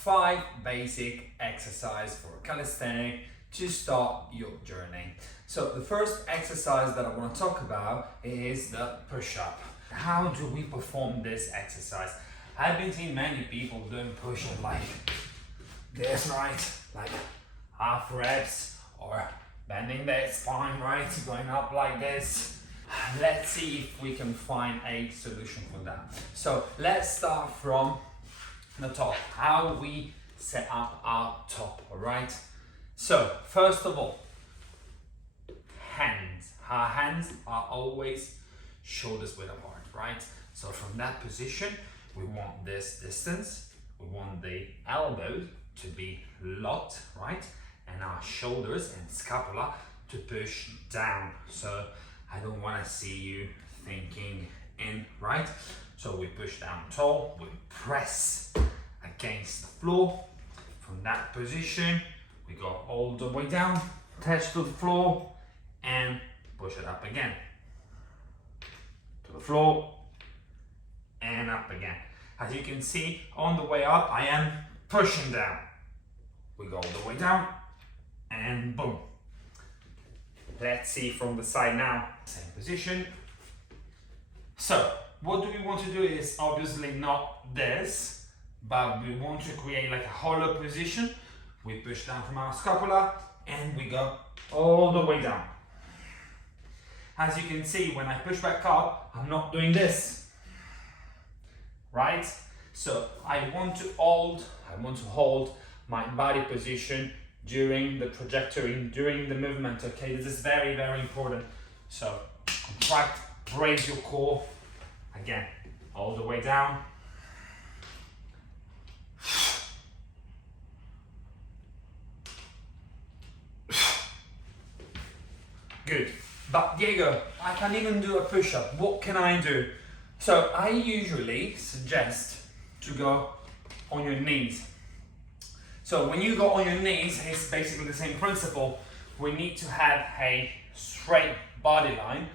5 basic exercises for calisthenics to start your journey. So the first exercise that I want to talk about is the push-up. How do we perform this exercise? I've been seeing many people doing push-up like this, right? Like half reps, or bending their spine, right? Going up like this. Let's see if we can find a solution for that. So let's start from the top. How we set up our top, all right? So first of all, hands. Our hands are always shoulders width apart, right? So from that position, we want this distance. We want the elbows to be locked, right? And our shoulders and scapula to push down. So I don't want to see you thinking in, right? So we push down tall, we press against the floor. From that position, we go all the way down, touch to the floor, and push it up again. To the floor, and up again. As you can see, on the way up, I am pushing down. We go all the way down, and boom. Let's see from the side now. Same position. So, what do we want to do is obviously not this, but we want to create like a hollow position. We push down from our scapula and we go all the way down. As you can see, when I push back up, I'm not doing this, right? So I want to hold my body position during the trajectory, during the movement, okay? This is very, very important. So contract, brace your core, again, all the way down. Good. But Diego, I can even do a push-up. What can I do? So I usually suggest to go on your knees. So when you go on your knees, it's basically the same principle. We need to have a straight body line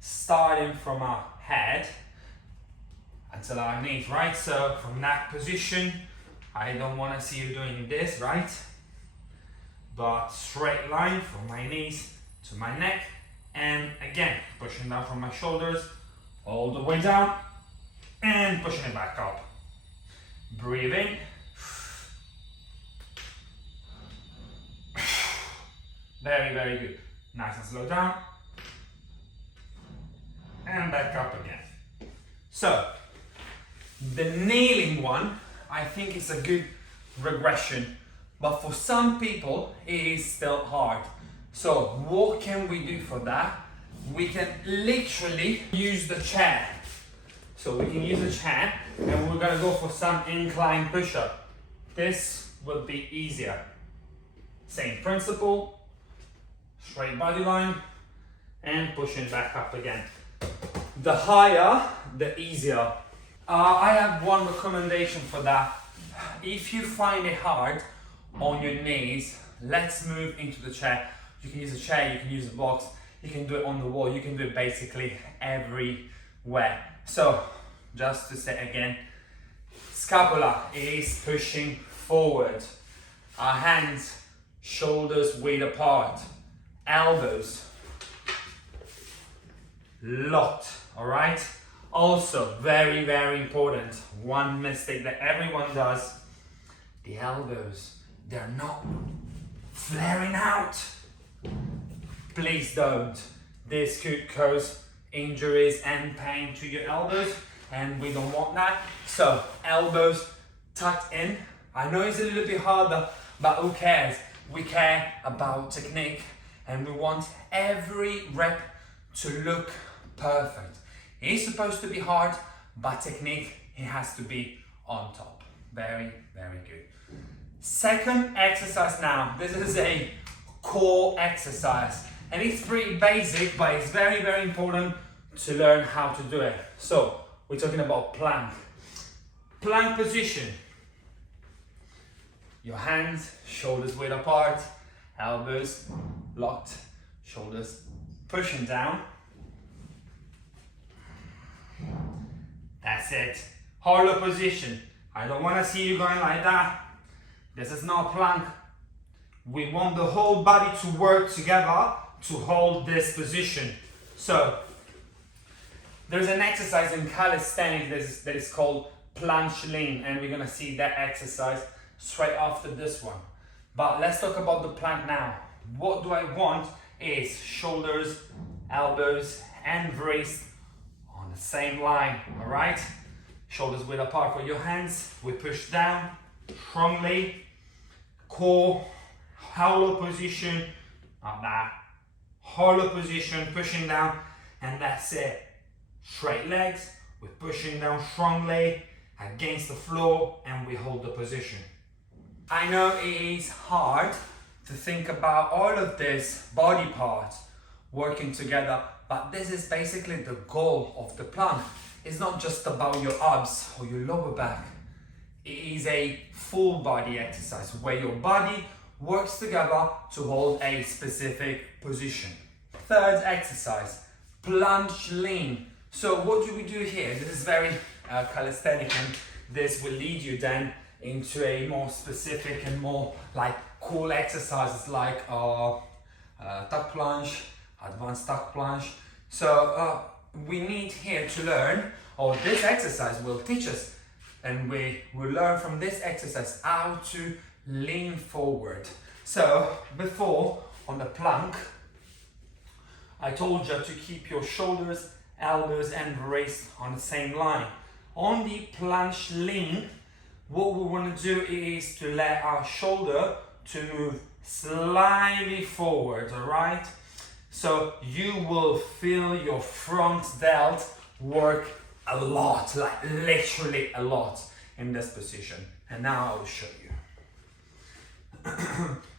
starting from our head until our knees, right? So from that position, I don't want to see you doing this, right? But straight line from my knees to my neck, and again, pushing down from my shoulders, all the way down, and pushing it back up. Breathe in. Very, very good. Nice and slow down. And back up again. So, the kneeling one, I think is a good regression, but for some people, it is still hard. So, what can we do for that? We can literally use the chair. So, we can use the chair, and we're gonna go for some incline push-up. This will be easier. Same principle. Straight body line and pushing back up again. The higher, the easier. I have one recommendation for that. If you find it hard on your knees, let's move into the chair. You can use a chair, you can use a box, you can do it on the wall, you can do it basically everywhere. So, just to say again, scapula is pushing forward. Our hands, shoulders width apart. Elbows locked, all right? Also, very, very important, one mistake that everyone does, the elbows, they're not flaring out. Please don't. This could cause injuries and pain to your elbows, and we don't want that. So, elbows tucked in. I know it's a little bit harder, but who cares? We care about technique. And we want every rep to look perfect. It's supposed to be hard, but technique, it has to be on top. Very, very good. Second exercise now. This is a core exercise. And it's pretty basic, but it's very, very important to learn how to do it. So, we're talking about plank. Plank position. Your hands, shoulders width apart, elbows locked, shoulders pushing down. That's it. Hollow position. I don't want to see you going like that. This is not a plank. We want the whole body to work together to hold this position. So there's an exercise in calisthenics that is called planche lean, and we're gonna see that exercise straight after this one. But let's talk about the plank now. What do I want is shoulders, elbows, and wrists on the same line, all right? Shoulders width apart for your hands. We push down strongly, core, hollow position, like that. Hollow position, pushing down, and that's it. Straight legs, we're pushing down strongly against the floor, and we hold the position. I know it is hard to think about all of this body parts working together, but this is basically the goal of the plank. It's not just about your abs or your lower back. It is a full body exercise where your body works together to hold a specific position. Third exercise, planche lean. So what do we do here? This is very calisthenic, and this will lead you then into a more specific and more like cool exercises like tuck plunge, advanced tuck plunge. So we need here to learn, or this exercise will teach us, and we will learn from this exercise how to lean forward. So before, on the plank, I told you to keep your shoulders, elbows, and wrists on the same line. On the planche lean, what we want to do is to let our shoulder to move slightly forward, all right? So you will feel your front delt work a lot, like literally a lot in this position. And now I'll show you.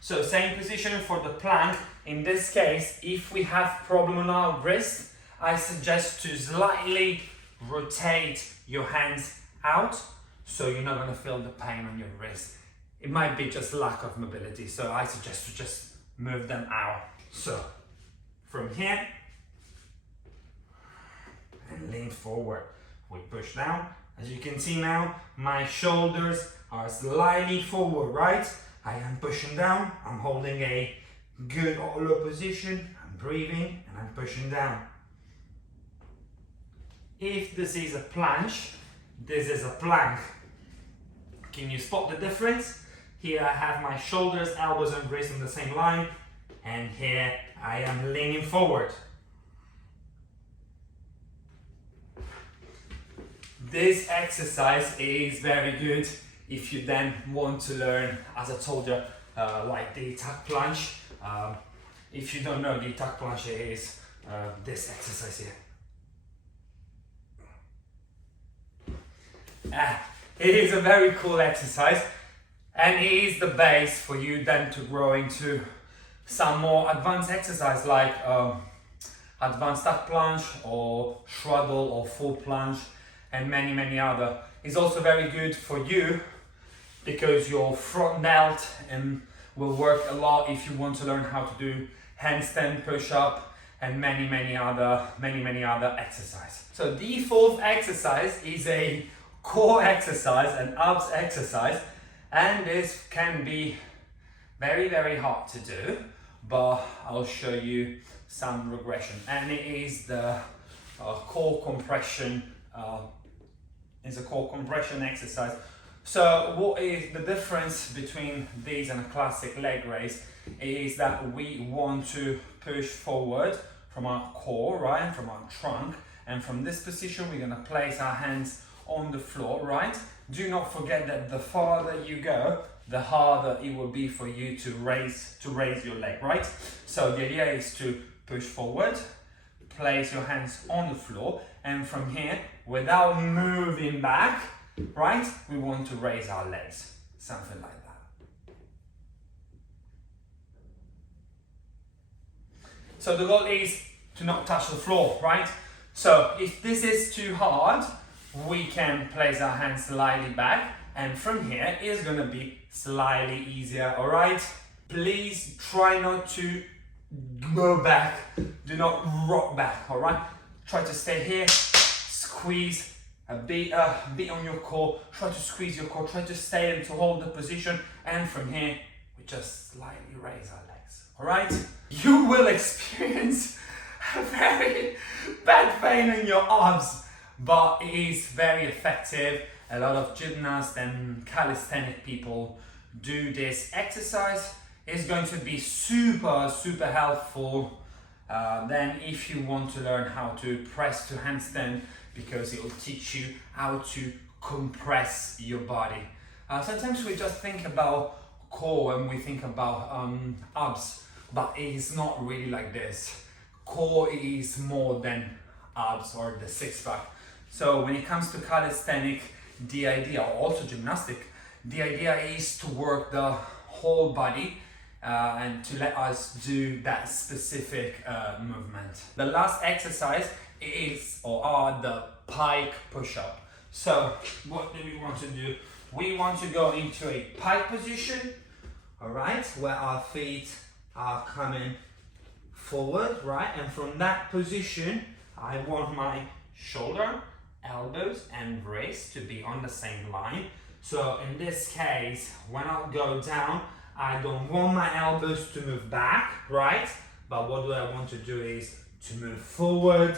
So same position for the plank. In this case, if we have problem on our wrist, I suggest to slightly rotate your hands out so you're not going to feel the pain on your wrist. It might be just lack of mobility, so I suggest to just move them out. So from here and lean forward. We push down. As you can see now, my shoulders are slightly forward, right? I am pushing down. I'm holding a good hollow position. I'm breathing and I'm pushing down. If this is a planche, this is a plank. Can you spot the difference? Here I have my shoulders, elbows, and wrists on the same line, and here I am leaning forward. This exercise is very good if you then want to learn, as I told you, like the tuck plunge. If you don't know, the tuck plunge is this exercise here. It is a very cool exercise, and it is the base for you then to grow into some more advanced exercise like advanced tuck plunge or straddle or full plunge, and many other. It's also very good for you because your front delt will work a lot if you want to learn how to do handstand, push-up, and many other exercises. So the fourth exercise is a core exercise, an abs exercise, and this can be very hard to do, but I'll show you some regression, and it is the core compression. It's a core compression exercise. So what is the difference between these and a classic leg raise is that we want to push forward from our core, right, from our trunk, and from this position we're going to place our hands on the floor, right? Do not forget that the farther you go, the harder it will be for you to raise your leg, right? So the idea is to push forward, place your hands on the floor, and from here, without moving back, right, we want to raise our legs, something like that. So the goal is to not touch the floor, right? So if this is too hard, we can place our hands slightly back, and from here it's gonna be slightly easier, all right? Please try not to go back, do not rock back, all right? Try to stay here, squeeze a bit on your core, try to squeeze your core, try to stay and to hold the position, and from here, we just slightly raise our legs, all right? You will experience a very bad pain in your abs, but it is very effective. A lot of gymnasts and calisthenic people do this exercise. It's going to be super helpful then if you want to learn how to press to handstand, because it will teach you how to compress your body. Sometimes we just think about core and we think about abs, but it is not really like this. Core is more than abs or the six pack. So when it comes to calisthenic, the idea, or also gymnastic, the idea is to work the whole body and to let us do that specific movement. The last exercise is or are the Pike push-up. So what do we want to do? We want to go into a Pike position, all right, where our feet are coming forward, right? And from that position, I want my shoulder, elbows and wrist to be on the same line. So in this case, when I go down, I don't want my elbows to move back, right? But what do I want to do is to move forward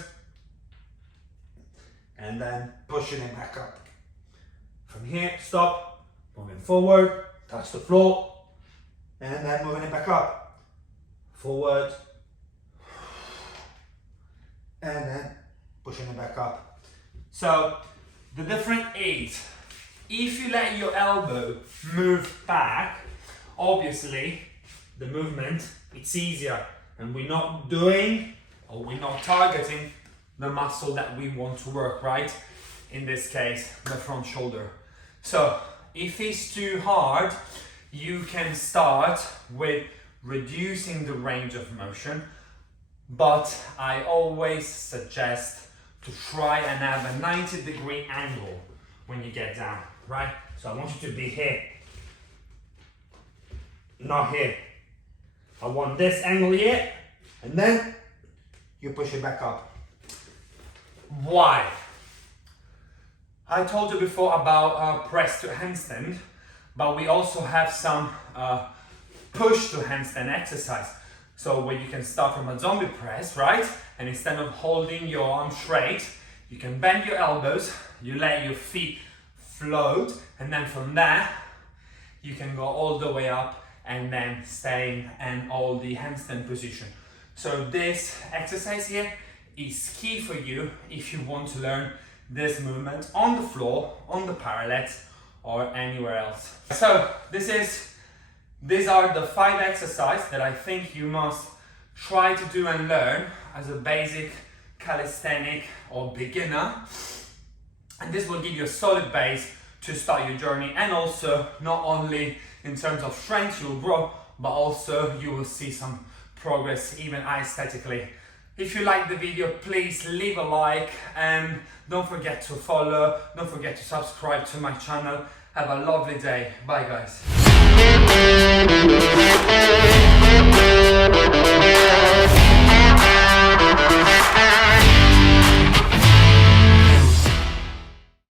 and then pushing it back up. From here, stop, moving forward, touch the floor, and then moving it back up. Forward, and then pushing it back up. So the difference is, if you let your elbow move back, obviously the movement, it's easier, and we're not doing, or we're not targeting the muscle that we want to work, right? In this case, the front shoulder. So if it's too hard, you can start with reducing the range of motion, but I always suggest to try and have a 90-degree angle when you get down, right? So I want you to be here, not here. I want this angle here, and then you push it back up. Why? I told you before about press to handstand, but we also have some push to handstand exercise. So where you can start from a zombie press, right? And instead of holding your arms straight, you can bend your elbows, you let your feet float, and then from there, you can go all the way up and then stay and hold the handstand position. So this exercise here is key for you if you want to learn this movement on the floor, on the parallels, or anywhere else. So these are the 5 exercises that I think you must try to do and learn as a basic calisthenic or beginner. And this will give you a solid base to start your journey, and also not only in terms of strength you'll grow, but also you will see some progress even aesthetically. If you like the video, please leave a like and don't forget to follow, don't forget to subscribe to my channel. Have a lovely day. Bye guys.